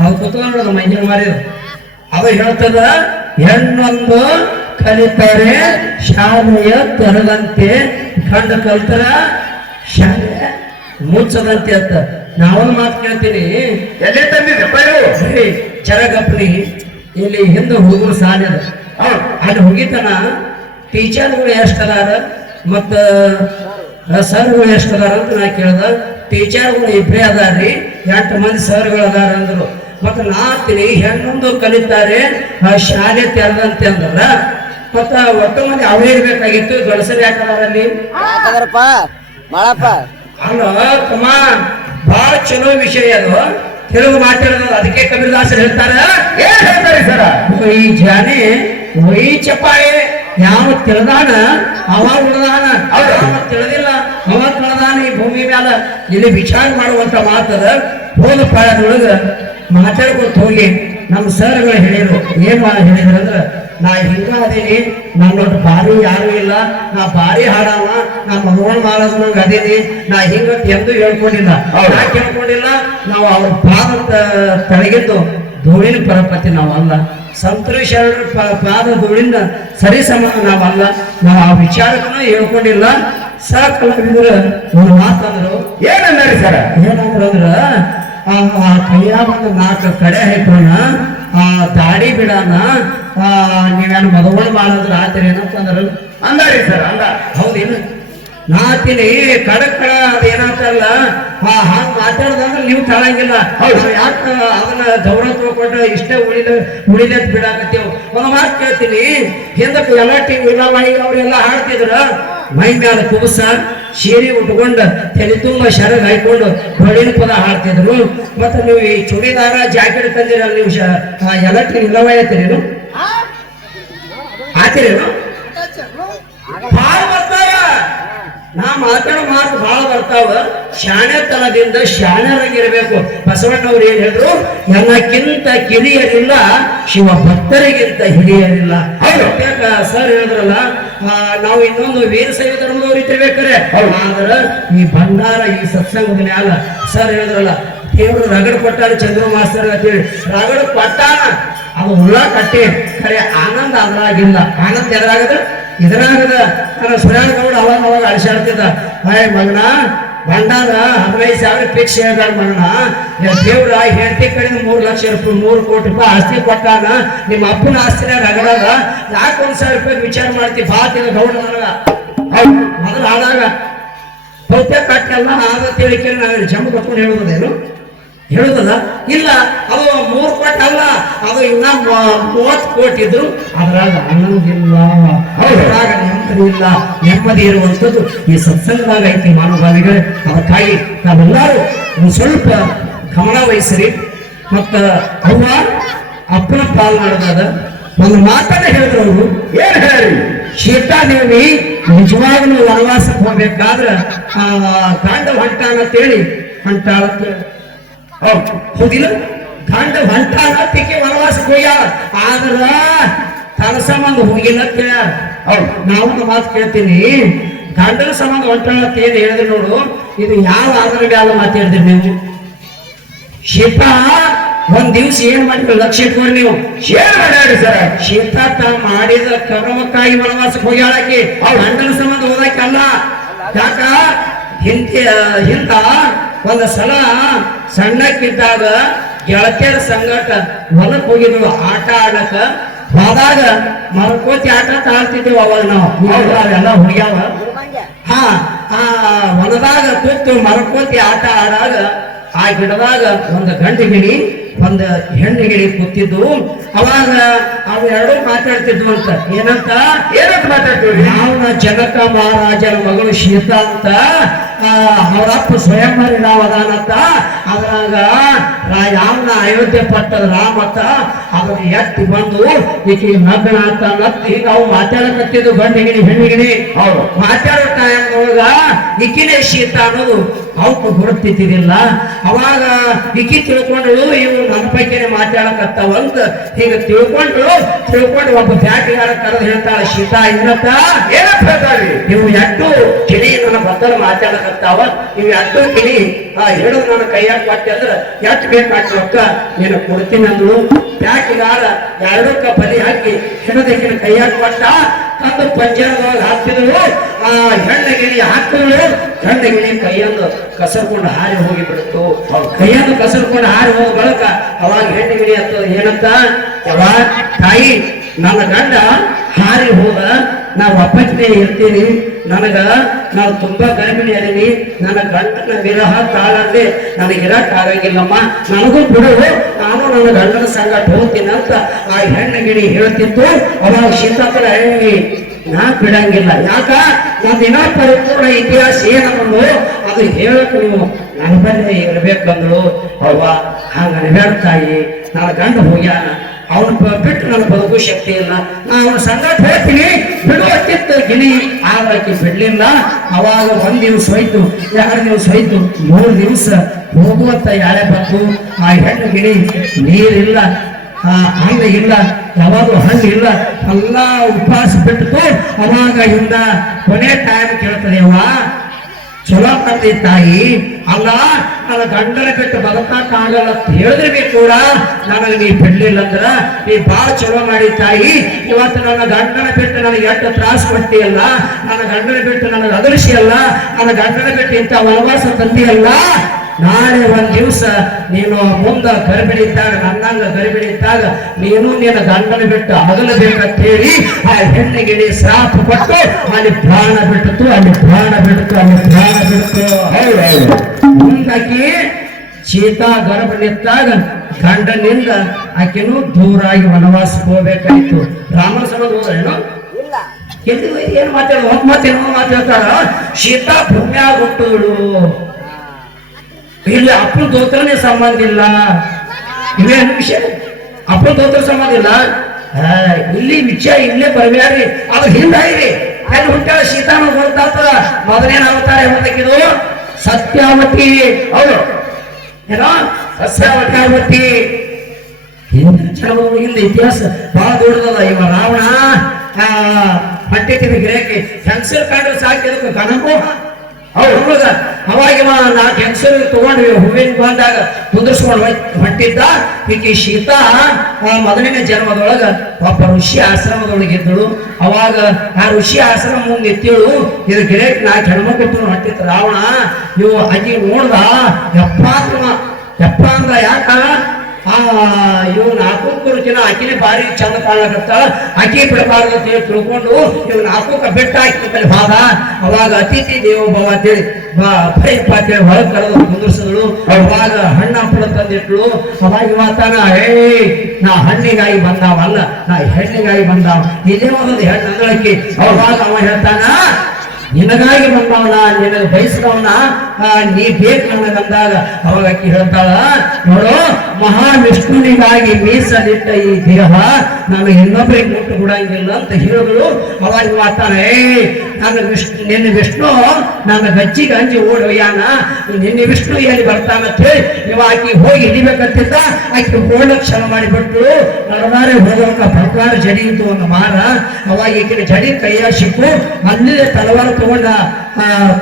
ಅವ್ ಕುತ್ಕೊಂಡ್ರು ಮೈಜಿನ ಮಾರಿದ್ರು ಅದು ಹೇಳ್ತದ ಹೆಣ್ಣೊಂದು ಕಲಿತಾರೆ ಶಾಲೆಯ ತೆರದಂತೆ ಗಂಡ ಕಲ್ತರ ಶಾಲೆ ಮುಚ್ಚದಂತೆ ಅಂತ ನಾವೊಂದು ಮಾತು ಕೇಳ್ತೀನಿ ಎಲ್ಲೇ ತಂದಿದ್ರಪ್ಪ ಚರಗಪ್ಪನಿ ಇಲ್ಲಿ ಹಿಂದೆ ಹುಡುಗರು ಸಾಲ ಅಲ್ಲಿ ಹೋಗಿತನ ಟೀಚರ್ಗಳು ಎಷ್ಟದಾರ ಮತ್ತ ಸರ್ಗಳು ಎಷ್ಟದಾರ ಅಂತ ನಾ ಕೇಳ್ದ ಟೀಚರ್ಗಳು ಇಬ್ಬರೇ ಅದಾರ್ರಿ 8 ಮಂದಿ ಸರ್ಗಳು ಅದಾರ ಅಂದ್ರು ಮತ್ತ ನಾ ಅಂತೀನಿ ಹೆಣ್ಣೊಂದು ಕಲಿತಾರೆ ಶಾಲೆ ತೆರದಂತೆ ಅಂದ್ರ ಮತ್ತ ಒಟ್ಟು ಮಂದಿ ಅವರೇ ಇರ್ಬೇಕಾಗಿತ್ತು ಗಣಸರು ಯಾಕದಾರಲ್ಲಿ ಅಲ್ಲ ತಮ್ಮ ಬಹಳ ಚಲೋ ವಿಷಯ ಅದು ತೆಲುಗು ಮಾತಾಡೋದು ಅದಕ್ಕೆ ಕಬೀರದಾಸರು ಹೇಳ್ತಾರ ಏನ್ ಹೇಳ್ತಾರೆ ಸರ ಈ ಜಾನೆ ವೈ ಚಪಾಯೆ ಯಾವ ತಿಳಿದಾನ ಅವ ಉಳಿದಾನ ಯಾವ ತಿಳಿದಿಲ್ಲ ಅವ ಕಳೆದಾನ ಈ ಭೂಮಿ ಮ್ಯಾಲ ಇಲ್ಲಿ ವಿಚಾರ ಮಾಡುವಂತ ಮಾತದ ಹೋದ ಪಾಳದೊಳಗ ಮಾತಾಡ್ಕೊತ ಹೋಗಿ ನಮ್ಮ ಸರ್ಗಳು ಹೇಳಿದ್ರು ಏನ್ ಹೇಳಿದ್ರು ಅಂದ್ರ ನಾ ಹಿಂಗ ಅದೀನಿ ನನ್ನೊಟ್ಟು ಭಾರಿ ಯಾರು ಇಲ್ಲ ನಾ ಭಾರಿ ಹಾಡವ ನಾ ಮಗವನ್ ಮಾಡೋದ್ ಅದೀನಿ ನಾ ಹಿಂಗ ಎಂದು ಹೇಳ್ಕೊಂಡಿಲ್ಲ ಯಾಕೆ ಹೇಳ್ಕೊಂಡಿಲ್ಲ ನಾವು ಅವ್ರ ಪಾದ ತಳಗಿದ್ದು ಧೂಳಿನ ಪರಪತಿ ನಾವಲ್ಲ ಸಂತರು ಶರಣರ ಪಾದ ಧೂಳಿನ ಸರಿ ಸಮಾನ ನಾವಲ್ಲ ನಾವು ಆ ವಿಚಾರಕ್ಕೂ ಹೇಳ್ಕೊಂಡಿಲ್ಲ ಸಾಕಲಾಗಿದ್ರ ಒಂದು ಮಾತಂದ್ರು ಏನಂದ್ರಿ ಸರ ಏನಂದ್ರು ಅಂದ್ರ ಆ ಕೈಯ ಒಂದು 4 ಕಡೆ ಹಾಕೋಣ ಆ ದಾಡಿ ಬಿಡಾನ ನೀವೇನು ಮದುವೆ ಮಾಡಿದ್ರ ಆತರ ಏನಂತಂದ್ರ ಅಂದಾರಿ ಸರ್ ಅಂದ ಹೌದೇನು ನಾತಿನಿ ಕಡಕ್ ಅದೇನಂತಲ್ಲ ಹಾಂಗ್ ಮಾತಾಡ್ದಂದ್ರೆ ನೀವು ತಾಳಂಗಿಲ್ಲ ಯಾಕ ಅದನ್ನ ಗೌರವ ತಗೊಂಡು ಇಷ್ಟೇ ಉಳಿದ ಬಿಡಾಕತ್ತೀವ್ ಒಂದು ಮಾತು ಕೇಳ್ತೀನಿ ಹಿಂದಕ್ಕೆ ಎಲ್ಲ ಟಿವಿ ಅವ್ರೆಲ್ಲ ಹಾಡ್ತಿದ್ರ ಮೈ ಮ್ಯಾಲ ಕುಬಸ ಸೀರೆ ಉಟ್ಕೊಂಡು ತಲೆ ತುಂಬ ಶರಗ್ ಹಾಕೊಂಡು ಹೊಳಿನ ಪದ ಹಾಡ್ತಿದ್ರು ಮತ್ತೆ ನೀವು ಈ ಚೂಡಿದಾರ ಜಾಕೆಟ್ ತಂದಿರಲ್ಲ ನೀವು ಎಲ್ಲ ಟಿವಿ ಇಲ್ಲವ ಐತಿರೇನು ಆತಿರೇನು ಭಾಳ ಬರ್ತಾವ ನಾ ಮಾತಾಡೋ ಮಾತು ಬಹಳ ಬರ್ತಾವ ಶಾಣೆತನದಿಂದ ಶಾಣರಾಗಿರ್ಬೇಕು ಬಸವಣ್ಣವ್ರು ಏನ್ ಹೇಳಿದ್ರು ಎಲ್ಲಕ್ಕಿಂತ ಕಿರಿಯರಿಲ್ಲ ಶಿವ ಭಕ್ತರಿಗಿಂತ ಹಿರಿಯರಿಲ್ಲ ಸರ್ ಹೇಳಿದ್ರಲ್ಲ ನಾವು ಇನ್ನೊಂದು ವೀರ ಶೈವ ಧರ್ಮದವ್ರು ಇಟ್ಟಿರ್ಬೇಕಾರೆ ಆದ್ರ ಈ ಭಂಡಾರ ಈ ಸತ್ಸಂಗದ ಮ್ಯಾಲ ಸರ್ ಹೇಳಿದ್ರಲ್ಲ ದೇವರು ರಗಡ ಕೊಟ್ಟಾರ ಚಂದ್ರ ಮಾಸ್ತರ್ ಅಂತೇಳಿ ರಗಡ ಕೊಟ್ಟಾನ ಅದು ಹುಳ ಕಟ್ಟಿ ಖರೆ ಆನಂದ ಅದ್ರಾಗಿಲ್ಲ ಆನಂದ ಎದುರಾಗದ ಇದರಾಗದ ಸುರೇಣಗೌಡ ಅವಾಗ ಅಳಿಸಾಡ್ತಿದ್ದ ಮಗನ ಭಂಡಾರ 15,000 ಫಿಕ್ಸ್ ಹೇಳ್ದ ಮಗನ ದೇವ್ರ ಹೆಂಡತಿ ಕಡೆ 3 ಲಕ್ಷ ರೂಪಾಯಿ 3 ಕೋಟಿ ರೂಪಾಯಿ ಆಸ್ತಿ ಕೊಟ್ಟಾನ ನಿಮ್ಮ ಅಪ್ಪನ ಆಸ್ತಿನ ರಗಡಾಗ ಯಾಕೆ 1,000 ರೂಪಾಯಿ ವಿಚಾರ ಮಾಡ್ತಿ ಬಾತಿನ ಗೌಡ ಮೊದಲು ಆದಾಗ ಬಹುತೇಕ ಕಟ್ಟೆಲ್ಲ ಆದ ತಿಳಿಕೆ ನಾವು ಜಂಬ ಕಟ್ಕೊಂಡು ಹೇಳೋದೇನು ಹೇಳುದಲ್ಲ ಇಲ್ಲ ಅದು 3 ಕೋಟಿ ಅಲ್ಲ ಅದು ಇನ್ನ 30 ಕೋಟಿ ಇದ್ರು ಅದ್ರಾಗ ಆನಂದಿಲ್ಲ ಅದ್ರಾಗ ನೆಮ್ಮದಿ ಇಲ್ಲ ನೆಮ್ಮದಿ ಇರುವಂಥದ್ದು ಈ ಸತ್ಸಂಗದಾಗ ಐತಿ ಮಾನವಗಳಿಗೆ ಅದಕ್ಕಾಗಿ ನಾವೆಲ್ಲರೂ ಒಂದು ಸ್ವಲ್ಪ ಗಮನ ವಹಿಸ್ರಿ ಮತ್ತ ಅವ್ವ ಅಪ್ಪನ ಪಾಲ್ ಮಾಡೋದಾದ ಒಂದು ಮಾತನ್ನ ಹೇಳಿದ್ರು ಅವರು ಏನ್ ಹೇಳಿ ಸೀತಾದೇವಿ ನಿಜವಾಗ್ಲೂ ವನವಾಸಕ್ಕೆ ಹೋಗ್ಬೇಕಾದ್ರ ಕಾಂಡ ಹೊಂಟಾನ ಅಂತೇಳಿ ಹೊಂಟಾಳಕ್ಕೆ ಹೌದಿಲ್ಲ ಗಂಡ ಹೊಂಟಾನ ತಿಕ್ಕೆ ವನವಾಸಕ್ಕೆ ಹೋಗ್ಯಾಳ ಆದ್ರ ತನ್ನ ಸಂಬಂಧ ಹೋಗಿಲ್ಲ ಕೇಳ್ಯಾರ ನಾವು ಮಾತು ಕೇಳ್ತೀನಿ ಗಂಡನ ಸಂಬಂಧ ಹೊಂಟಾಳ ಅಂತ ಏನ್ ಹೇಳಿದ್ರಿ ನೋಡು ಇದು ಯಾವ ಆಧಾರ ಮ್ಯಾಲ ಮಾತಾಡಿದ್ರಿ ನೀವು ಸೀತಾ ಒಂದ್ ದಿವ್ಸ ಏನ್ ಮಾಡಿದ್ರು ಲಕ್ಷ್ಯ ಇಟ್ಕೊಂಡು ನೀವು ಏನ್ ಮಾಡ್ಯಾರಿ ಸರ್ ಸೀತಾ ಮಾಡಿದ ಕರ್ಮಕ್ಕಾಗಿ ವನವಾಸಕ್ಕೆ ಹೋಗ್ಯಾಳಕ್ಕೆ ಗಂಡನ ಸಂಬಂಧ ಹೋದಕ್ಕಲ್ಲ ಯಾಕ ಹಿಂದ ಒಂದು ಸಲ ಸಣ್ಣಕ್ಕಿದ್ದಾಗ ಗೆಳತಿಯರ ಸಂಗಟ ಹೊಲಕ್ ಹೋಗಿದ್ವು ಆಟ ಆಡಕ ಹೋದಾಗ ಮರಕೋತಿ ಆಟ ಆಡ್ತಿದ್ದೇವು ಅವಾಗ ನಾವು ಅವೆಲ್ಲ ಹುಡುಗ್ಯಾವ ಹೊಲದಾಗ ಕೂತು ಮರಕೋತಿ ಆಟ ಆಡಾಗ ಆ ಗಿಡದಾಗ ಒಂದು ಗಂಡು ಗಿಣಿ ಒಂದು ಹೆಣ್ಣು ಗಿಣಿ ಕೂತಿದ್ದು ಅವಾಗ ಅವೆರಡು ಮಾತಾಡ್ತಿದ್ವು ಅಂತ ಏನಂತ ಮಾತಾಡ್ತೀವಿ ನಾವು ಜನಕ ಮಹಾರಾಜನ ಮಗಳು ಸೀತಾ ಅಂತ ಅವರಪ್ಪ ಸ್ವಯಂವರಿ ರಾಮದಾನಂತ ಅದ್ರಾಗ ಯಾವನ ಅಯೋಧ್ಯೆ ಪಟ್ಟದ ರಾಮತ್ತ ಅದನ್ನ ಎತ್ತಿ ಬಂದು ಈಕೆ ನಗ್ನ ಅಂತ ನತ್ತಿ ಈಗ ಅವು ಮಾತಾಡಕತ್ತಿದ್ದು ಗಂಡಿಗಿಣಿ ಹೆಣ್ಣಿಗಿಣಿ ಅವ್ರು ಮಾತಾಡೋ ಟೈಮ್ನೊಳಗ ಈಕಿನೇ ಸೀತಾ ಅನ್ನೋದು ಅವಕ್ಕೆ ಗುರುತಿದ್ದಿಲ್ಲ ಅವಾಗ ಈಕಿ ತಿಳ್ಕೊಂಡಳು ಇವು ನನ್ನ ಪೈಕಿನೇ ಮಾತಾಡಕತ್ತಾವ ಅಂತ ಹೀಗೆ ತಿಳ್ಕೊಂಡು ಒಬ್ಬ ಬ್ಯಾಟಿಗಾರ ಕರೆದು ಹೇಳ್ತಾಳ ಸೀತಾ ಇನ್ನತ್ತ ಏನಂತ ಹೇಳ್ತಾರಿ? ನೀವು ಎಟ್ಟು ಕಿಡಿ ನನ್ನ ಬದಲು ಮಾತಾಡಕತ್ತಾವ ನೀವು ಎಟ್ಟು ಕಿಡಿ ಹಿಡಿದು ನನ್ನ ಕೈಯಾಗ ಕೊಟ್ಟೆ ಅಂದ್ರೆ ಎಷ್ಟು ಬೇಕಾದ ರೊಕ್ಕ ನೀನು ಕೊಡ್ತೀನಿ ಅಂದ್ರು. ಬ್ಯಾಟಿಗಾರ ಎರಡಕ್ಕ ಬಲಿ ಹಾಕಿ ಹಿಡಿದಕ್ಕಿನ ಕೈಯಾಗ ಕೊಟ್ಟ ತಂದು ಪಂಜರದೊಳಗೆ ಹಾಕಿದ್ರು. ಆ ಹೆಣ್ಣಗಿಣಿ ಹಾಕಿದ್ರು. ಹೆಣ್ಣಗಿಣಿ ಕೈಯನ್ನು ಕಸರ್ಕೊಂಡು ಹಾರಿ ಹೋಗಿ ಬಿಡ್ತು. ಕೈಯನ್ನು ಕಸರ್ಕೊಂಡು ಹಾರಿ ಹೋದ ಬಳಕ ಅವಾಗ ಹೆಣ್ಣಗಿಣಿ ಅಂತ ಏನಂತ ಯಾವಾಗ ತಾಯಿ ನನ್ನ ಗಂಡ ಹಾರಿ ಹೋದ ನಾವು ಅಪ್ಪಚ್ಚನೆ ಇರ್ತೀನಿ ನಾನು ತುಂಬಾ ಗರ್ಭಿಣಿ ಅದೀನಿ ನನ್ನ ಗಂಡನ ವಿರಹ ತಾಳಲ್ಲಿ ನನಗೆ ಇರಕ್ ಆಗಂಗಿಲ್ಲಮ್ಮ ನನಗೂ ಬಿಡು ನಾನು ನನ್ನ ಗಂಡನ ಸಂಗಟ ಹೋಗ್ತೀನಿ ಅಂತ ಆ ಹೆಣ್ಣಗಿಣಿ ಹೇಳ್ತಿತ್ತು. ಅವಾಗ ಸೀತಾಪುರ ಹೆಣ್ಣಿ ನಾ ಬಿಡಂಗಿಲ್ಲ ಯಾಕ ನನ್ನ ದಿನ ಪರಿಪೂರ್ಣ ಇತಿಹಾಸ ಏನನ್ನು ಅದು ಹೇಳಕ್ ನೀವು ನನ್ನ ಬಳಿ ಇರ್ಬೇಕಂದ್ರು. ಅವ್ವ ಹಾಗ ತಾಯಿ ನನ್ನ ಗಂಡ ಹೋಗ್ಯಾನ ಅವನು ಬಿಟ್ಟು ನನ್ನ ಬದುಕು ಶಕ್ತಿ ಇಲ್ಲ ನಾ ಅವನ ಸಂಗಟ ಹೇಳ್ತೀನಿ ಬಿಡುವತ್ತಿತ್ತು ಗಿಣಿ ಆಕೆ ಬಿಡ್ಲಿಲ್ಲ. ಅವಾಗ 1 ದಿವಸ ಹೋಯ್ತು 2 ದಿವಸ ಹೋಯ್ತು 3 ದಿವಸ ಹೋಗುವಂತ ಯಾಳೆ ಬಂತು. ಆ ಹೆಣ್ಣು ಗಿಣಿ ನೀರಿಲ್ಲ ಹಣ್ಣು ಇಲ್ಲ ಯಾವಾಗೂ ಹಣ್ಣು ಇಲ್ಲ ಎಲ್ಲ ಉಪವಾಸ ಬಿಟ್ಟು ಅವಾಗ ಇಂದ ಕೊನೆ ಟೈಮ್ ಕೇಳ್ತದೆ ಅವ್ವ ಚಲೋ ಕರ್ತಿ ತಾಯಿ ಅಲ್ಲ ನನ್ನ ಗಂಡನ ಬಿಟ್ಟು ಬದುಕಾಗಲ್ಲ ಅಂತ ಹೇಳಿದ್ರೆ ಕೂಡ ನನಗೆ ನೀ ಬಿಡ್ಲಿಲ್ಲ ಅಂದ್ರ ನೀ ಬಾಳ ಚಲೋ ಮಾಡಿ ತಾಯಿ. ಇವತ್ತು ನನ್ನ ಗಂಡನ ಬಿಟ್ಟು ನನಗೆ ಎಷ್ಟು ತ್ರಾಸ ಕೊಟ್ಟಿಯಲ್ಲ ನನ್ನ ಗಂಡನ ಬಿಟ್ಟು ನನಗೆ ಅದೃಶ್ಯ ನನ್ನ ಗಂಡನ ಬಿಟ್ಟು ಇಂಥ ವನವಾಸ ತಂದಿಯಲ್ಲ. ನಾಳೆ 1 ದಿವಸ ನೀನು ಮುಂದ ಗರ್ಭಿಣಿ ಇದ್ದಾಗ ನನ್ನಂಗ ಗರ್ಭಿಣಿ ಇದ್ದಾಗ ನೀನು ನಿನ್ನ ಗಂಡನ ಬಿಟ್ಟು ಅಗಲಬೇಕಂತ ಹೇಳಿ ಆ ಹೆಣ್ಣಿಗಿಡಿ ಶ್ರಾಪ ಕೊಟ್ಟು ಅಲ್ಲಿ ಪ್ರಾಣ ಬಿಟ್ಟಿತು ಹೌದು ಮುಂದಾಕಿ ಸೀತಾ ಗರ್ಭನಿದ್ದಾಗ ಗಂಡನಿಂದ ಆಕೆನು ದೂರಾಗಿ ವನವಾಸಕ್ಕೆ ಹೋಗ್ಬೇಕಾಯ್ತು. ರಾಮನ ಸಮಾಜ ಹೋದ್ರೇನು ಏನ್ ಮಾತಾಡ್ತಾರ ಸೀತಾ ಭೂಮ್ಯಾಗ ಹುಟ್ಟುಗಳು ಇಲ್ಲಿ ಅಪ್ಪನ ದೋತ್ರನೇ ಸಂಬಂಧ ಇಲ್ಲ. ಇವೇನು ವಿಷಯ ಅಪ್ಪನ ದೋತ್ರ ಸಂಬಂಧ ಇಲ್ಲ. ಇಲ್ಲಿ ವಿಷಯ ಇಲ್ಲೇ ಬರ್ಬ್ಯಾರಿ ಅದು ಹಿಂದಾಯಿರಿ ಎಲ್ಲಿ ಹುಟ್ಟಾಳ ಸೀತಾನ ಗೊತ್ತಾತ ಮೊದಲೇನ ಅವತಾರ ಹೊಂದಕ್ಕಿದು ಸತ್ಯಾವತಿ ಹೌದು ಏನೋ ಸತ್ಯಾವತಿ ಹಿಂದ ಇತಿಹಾಸ ಬಹಳ ದೊಡ್ಡದದ. ಇವ ರಾವಣ ಹೊಟ್ಟೆತಿದ ಗಿರಕ್ಕೆ ಹೆಂಗಸರು ಕಂಡ್ರೆ ಸಾಕಿದಕ್ಕೆ ಕನಕೋ ಹೌದ ಅವಾಗ 4 ಹೆಂಗಸರು ತಗೊಂಡು ಹೂವಿನ ಬಂದಾಗ ಕುಂದರ್ಸ್ಕೊಂಡು ಹೊಂಟಿದ್ದ. ಈಕೆ ಸೀತಾ ಮೊದಲನೇ ಜನ್ಮದೊಳಗ ಒಬ್ಬ ಋಷಿ ಆಶ್ರಮದೊಳಗಿದ್ದಳು. ಅವಾಗ ಆ ಋಷಿ ಆಶ್ರಮ ಮುಂದೆ ಎತ್ತಿಳು ಇದು ಗಿರಕ್ಕೆ 4 ಹೆಣ್ಮಕ್ಳು ಹೊಂಟಿತ್ತು ರಾವಣ. ಇವು ಅಜ್ಜಿ ನೋಡ್ದ ಯಪ್ಪ ಅಂದ್ರ ಯಾಕ ಇವ್ 4 ಕುರುಚಿನ ಆಕಿನೇ ಬಾರಿ ಚಂದ ಕಾಣಕತ್ತಾಳ ಆಕಿ ಬಿಡಬಾರ್ದು ಅಂತ ಹೇಳಿ ತಿಳ್ಕೊಂಡು ಇವ್ 4 ಬೆಟ್ಟ ಹಾಕಿ ಬಾದ. ಅವಾಗ ಅತಿಥಿ ದೇವೋಭವ ಅಂತೇಳಿ ಭಯಪ್ಪ ಅಂತೇಳಿ ಹೊರಗೆ ಕರೆದು ಕುಂದಿರ್ಸಿದಳು. ಅವಾಗ ಹಣ್ಣ ಹಪ್ಪಳ ತಂದಿಟ್ಳು. ಅವಾಗ ಇವತ್ತಾನ ನಾ ಹಣ್ಣಿಗಾಗಿ ಬಂದಾವಲ್ಲ ನಾ ಹೆಣ್ಣಿಗಾಗಿ ಬಂದಾವ ಇದೇ ಒಂದು ಹೆಣ್ಣು ಅಂಗಳಕ್ಕೆ. ಅವಾಗ ಅವ ಹೇಳ್ತಾನ ನಿನಗಾಗಿ ಬಂದವನ ನಿನಗೆ ಬಯಸಿದವನ ನೀ ಬೇಕು ನನಗಂದಾಗ ಅವಾಗ ಅಕ್ಕಿ ಹೇಳ್ತಾಳ ನೋಡು ಮಹಾವಿಷ್ಣುವಿಗಾಗಿ ಮೀಸಲಿಟ್ಟ ಈ ದೇಹ ನಾನು ಇನ್ನೊಬ್ಬರಿಗೆ ಮುಟ್ಟು ಕೊಡಂಗಿಲ್ಲ ಅಂತ ಹೇಳಿದ್ರು. ಅವಾಗ ಮಾತಾನೆ ನಿನ್ನ ವಿಷ್ಣು ನನ್ನ ಗಚ್ಚಿಗೆ ಅಂಜಿ ಓಡೋಯ್ಯಾನ ನಿನ್ನೆ ವಿಷ್ಣು ಎಲ್ಲಿ ಬರ್ತಾನಂತ ಹೇಳಿ ನೀವು ಆಕಿ ಹೋಗಿ ಹಿಡಿಬೇಕಂತಿದ್ದ ಆಕಿ ಓಡಕ್ ಕ್ಷಮ ಮಾಡಿಬಿಟ್ರು. ನರನಾರೆ ಹೋಗೋಕ ಪ್ರಕಾರ ಜಡಿ ಇತ್ತು ಒಂದು ಮಾರ. ಅವಾಗ ಈಕಿನ ಜಡಿ ಕೈಯ ಸಿಕ್ಕು ಅಲ್ಲೇ ತಲವಾರು ತಗೊಂಡ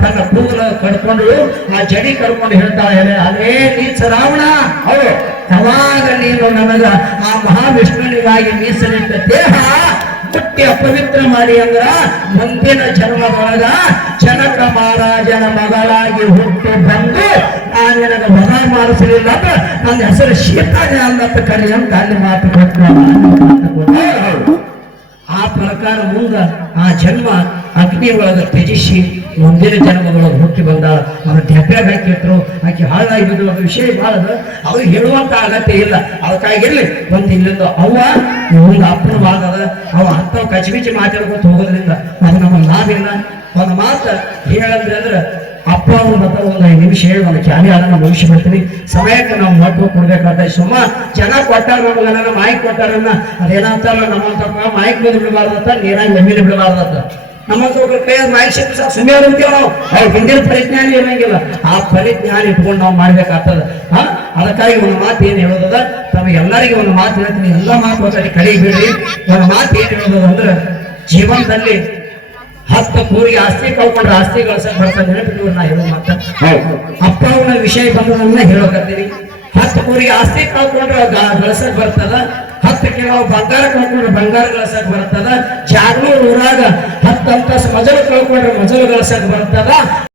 ತನ್ನ ಕೂದಲು ಕಡ್ಕೊಂಡು ಆ ಜಡಿ ಕಡ್ಕೊಂಡು ಹೇಳ್ತಾಳೆ ಅದೇ ನೀಚ ರಾವಣ ಹೌದು ಯಾವಾಗ ನೀನು ನನಗ ಆ ಮಹಾವಿಷ್ಣುವಿಗಾಗಿ ಮೀಸಲಿಟ್ಟ ದೇಹ ಮುಟ್ಟಿ ಅಪವಿತ್ರ ಮಾಡಿ ಅಂದ್ರ ಮುಂದಿನ ಜನ್ಮದೊಳಗ ಜನಕ ಮಹಾರಾಜನ ಮಗಳಾಗಿ ಹುಟ್ಟಿ ಬಂದು ನಾನು ನಿನಗ ಮಗ ಮಾಡಿಸಲಿಲ್ಲ ಅಂತ ನನ್ನ ಹೆಸರು ಸೀತಾನೆ ಅಂತ ಕರಿ ಅಂತ ಅಲ್ಲಿ ಮಾತು ಕೊಟ್ಟು ಆ ಪ್ರಕಾರ ಮುಂದ ಆ ಜನ್ಮ ಅಗ್ನಿ ಒಳಗ ತ್ಯಜಿಸಿ ಮುಂದಿನ ಜನ್ಮದೊಳಗೆ ಹುಟ್ಟಿ ಬಂದಾಳ. ಅವ್ರ ಡೆಬ್ಯಾಗ ಹಾಕಿಟ್ರು ಆಕೆ ಹಾಳಾಗಿದ್ದು ಒಂದು ವಿಷಯ ಬಾಳದ ಅದು ಹೇಳುವಂತ ಅಗತ್ಯ ಇಲ್ಲ. ಅದಕ್ಕಾಗಿರ್ಲಿ ಒಂದು ಇಲ್ಲಿಂದ ಅವ್ವ ಮುಂದೆ ಅಪ್ಪನ ವಾದದ ಅವ ಹತ್ತವ ಕಚ್ಬಿಚ್ಚಿ ಮಾತಾಡ್ಕೊತ ಹೋಗೋದ್ರಿಂದ ಅದು ನಮಗೆ ಲಾಭ ಇಲ್ಲ. ಒಂದು ಮಾತು ಹೇಳಂದ್ರೆ ಅಂದ್ರೆ ಅಪ್ಪ ಅವ್ರ ಮತ್ತೆ ಒಂದು 5 ನಿಮಿಷ ಹೇಳಿ ಒಂದು ಚಾಲಿ ಅದನ್ನ ಮುಗಿಸ್ಬಿಡ್ತೀನಿ. ಸಮಯಕ್ಕೆ ನಾವು ಮಹತ್ವ ಕೊಡ್ಬೇಕಾದ ಸುಮ್ಮ ಜನ ಕೊಟ್ಟಾರ ನಮಗನ ಮಾಹಿತಿ ಕೊಟ್ಟಾರನ್ನ ಅದೇನಂತಲ್ಲ ನಮ್ಮಂತಪ್ಪ ಮಾಹಿತಿ ಬಂದು ಬಿಡಬಾರ್ದತ್ತ ನೀರಾಗಿ ಎಮ್ಮಿನ ಬಿಡಬಾರ್ದತ್ತ ನಮ್ಮಂತ ಒಬ್ಬರ ಕೈಯಾಗ ಮಾಹಿತಿ ಸಿಕ್ಕ ಸುಮ್ಮನೆ ಹೋಗ್ತೀವಿ ನಾವು ಅವ್ರ ಹಿಂದಿನ ಪರಿಜ್ಞಾನ ಇರಂಗಿಲ್ಲ. ಆ ಪರಿಜ್ಞಾನ ಇಟ್ಕೊಂಡು ನಾವು ಮಾಡ್ಬೇಕಾಗ್ತದ. ಅದಕ್ಕಾಗಿ ಒಂದು ಮಾತು ಏನು ಹೇಳೋದದ ತಮ್ಮ ಎಲ್ಲರಿಗೂ ಒಂದು ಮಾತು ಹೇಳ್ತೀನಿ, ಎಲ್ಲ ಮಾತು ಮಾತಾಡಿ ಕಡಿಬೇಡಿ. ಒಂದು ಮಾತು ಏನ್ ಹೇಳೋದು ಅಂದ್ರೆ, ಜೀವನದಲ್ಲಿ 10 ಕೂರಿಗೆ ಆಸ್ತಿ ಕಳ್ಕೊಂಡ್ರೆ ಆಸ್ತಿ ಗಳಿಸಕ್ ಬರ್ತದೆ. ನೆನಪಿಟ್ಟು ನಾ ಹೇಳೋ ಮಾತ ಹೌದು ಅಪ್ಪ ಅವನ ವಿಷಯ ಬಂದದನ್ನ ಹೇಳೋಕತ್ತೀರಿ. 10 ಕೂರಿಗೆ ಆಸ್ತಿ ಕಳ್ಕೊಂಡ್ರೆ ಗಳಿಸಕ್ ಬರ್ತದ. 10 ಕಿಲೋ ಬಂಗಾರ ಕಳ್ಕೊಂಡ್ರೆ ಬಂಗಾರ ಗಳಿಸಕ್ ಬರ್ತದ. ಜಾಗನೂರ್ ಊರಾಗ 10 ಅಂತಸ್ ಮಜಲು ಕಳ್ಕೊಂಡ್ರೆ ಮಜಲು ಗಳಿಸಕ್ ಬರ್ತದ.